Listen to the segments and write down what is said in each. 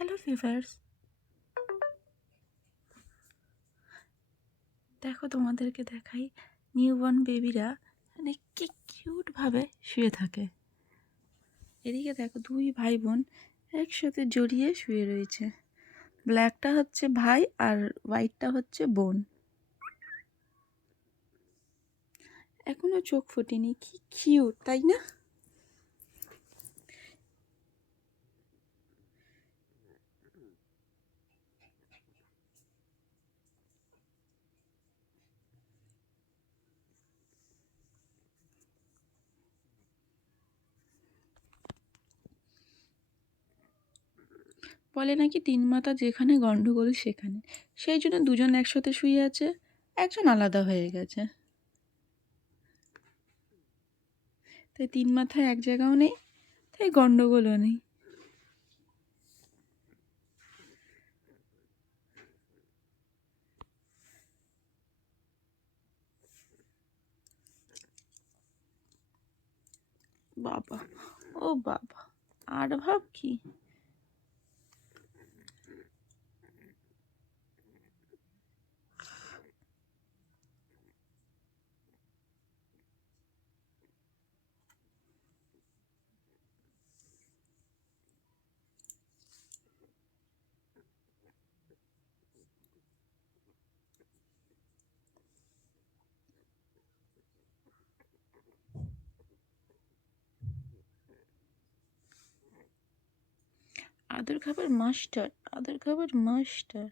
Hello viewers, দেখো তোমাদেরকে দেখাই নিউবর্ন বেবিরা মানে কি কিউটভাবে শুয়ে থাকে। এদিকে দেখো দুই ভাই বোন একসাথে জড়িয়ে শুয়ে রয়েছে। ব্ল্যাকটা হচ্ছে ভাই আর হোয়াইটটা হচ্ছে বোন। এখনো চোখ ফোটেনি, কি কিউট তাই না? বলে নাকি তিন মাথা যেখানে গন্ডগোল সেখানে, সেই জন্য দুজন একসাথে শুয়ে আছে, একজন আলাদা হয়ে গেছে। তাই তিন মাথায় এক জায়গাও নেই, তাই গন্ডগোলও নেই। বাবা, ও বাবা, আর ভাব কি? আদর খাবার মাস্টার, আদর খাবার মাস্টার।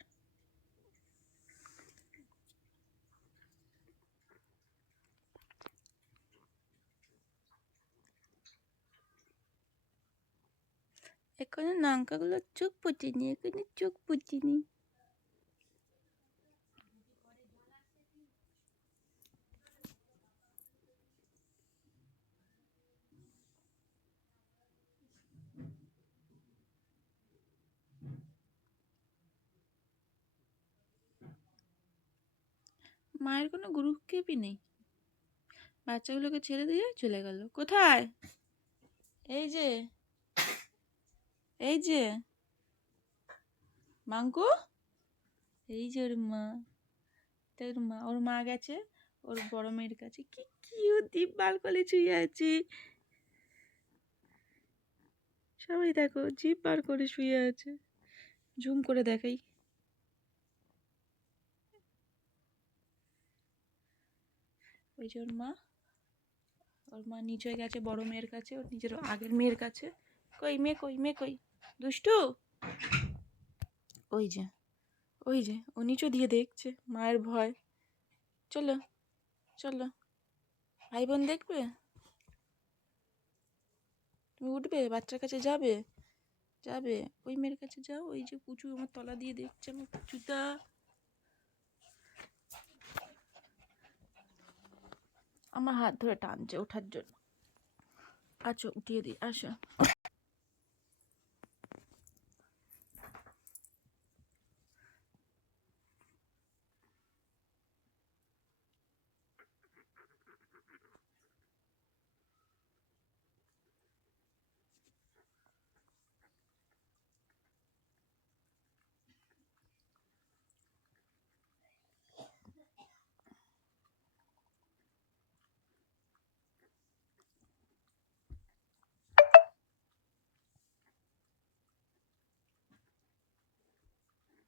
এখনো লঙ্কাগুলো চোখ পুচিনি, এখনো চোখ পুচিনি। মায়ের কোনো গুরুক্ষেপই নেই, বাচ্চাগুলোকে ছেড়ে দিয়ে চলে গেল কোথায়? এই যে, এই যে মাঙ্কু, এই যে ওর মা, তোর মা, ওর মা গেছে ওর বড় মেয়ের কাছে। কি কিউট দীপ বালকলে শুয়ে আছে। সবাই দেখো জিভ বার করে শুয়ে আছে। জুম করে দেখাই। ওই যে ওর মা, ওর মা নিচে গেছে বড় মেয়ের কাছে, ওর নিজের আগের মেয়ের কাছে। কই মেয়ে, কই মেয়ে, কই দুষ্টু? ওই যে, ওই যে ও নিচু দিয়ে দেখছে, মায়ের ভয়। চলো, চলো, ভাই বোন দেখবে? তুমি উঠবে, বাচ্চার কাছে যাবে? যাবে? ওই মেয়ের কাছে যাও, ওই যে পুচু আমার তলা দিয়ে দেখছে, আমার পুচুটা। আমার হাত ধরে টানছে ওঠার জন্য। আচ্ছা উঠিয়ে দিই, আসো।